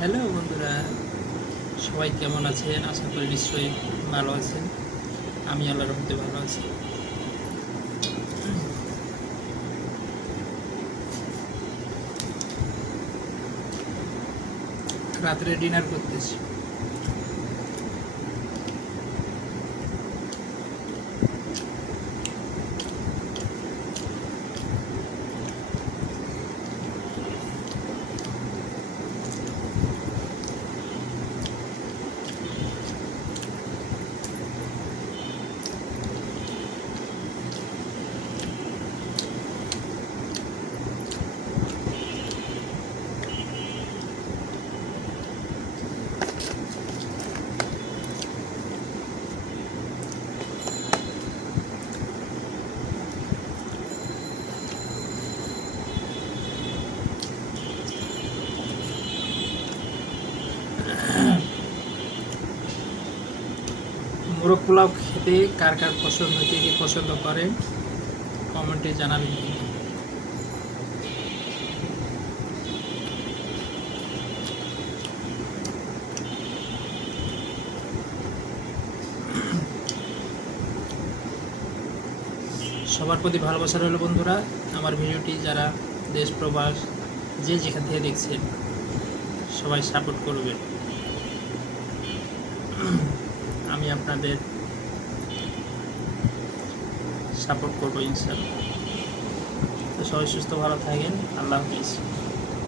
Hello বন্ধুরা, সবাই কেমন আছেন? আশা করি নিশ্চয়ই ভালো আছেন। আমি আল্লাহর রহমতে ভালো আছি। রাত্রে ডিনার করতেছি। মোরগ পোলাও খেতে কার কার পছন্দ, কে কে পছন্দ করেন কমেন্টে জানাবেন। সবার প্রতি ভালোবাসা রইল বন্ধুরা। আমার ভিডিওটি যারা দেশ প্রবাস যে যেখান থেকে দেখছেন সবাই সাপোর্ট করবেন। আমি আপনাদের সাপোর্ট করবো ইনশাআল্লাহ। তো সবাই সুস্থ ভালো থাকেন। আল্লাহ হাফিজ।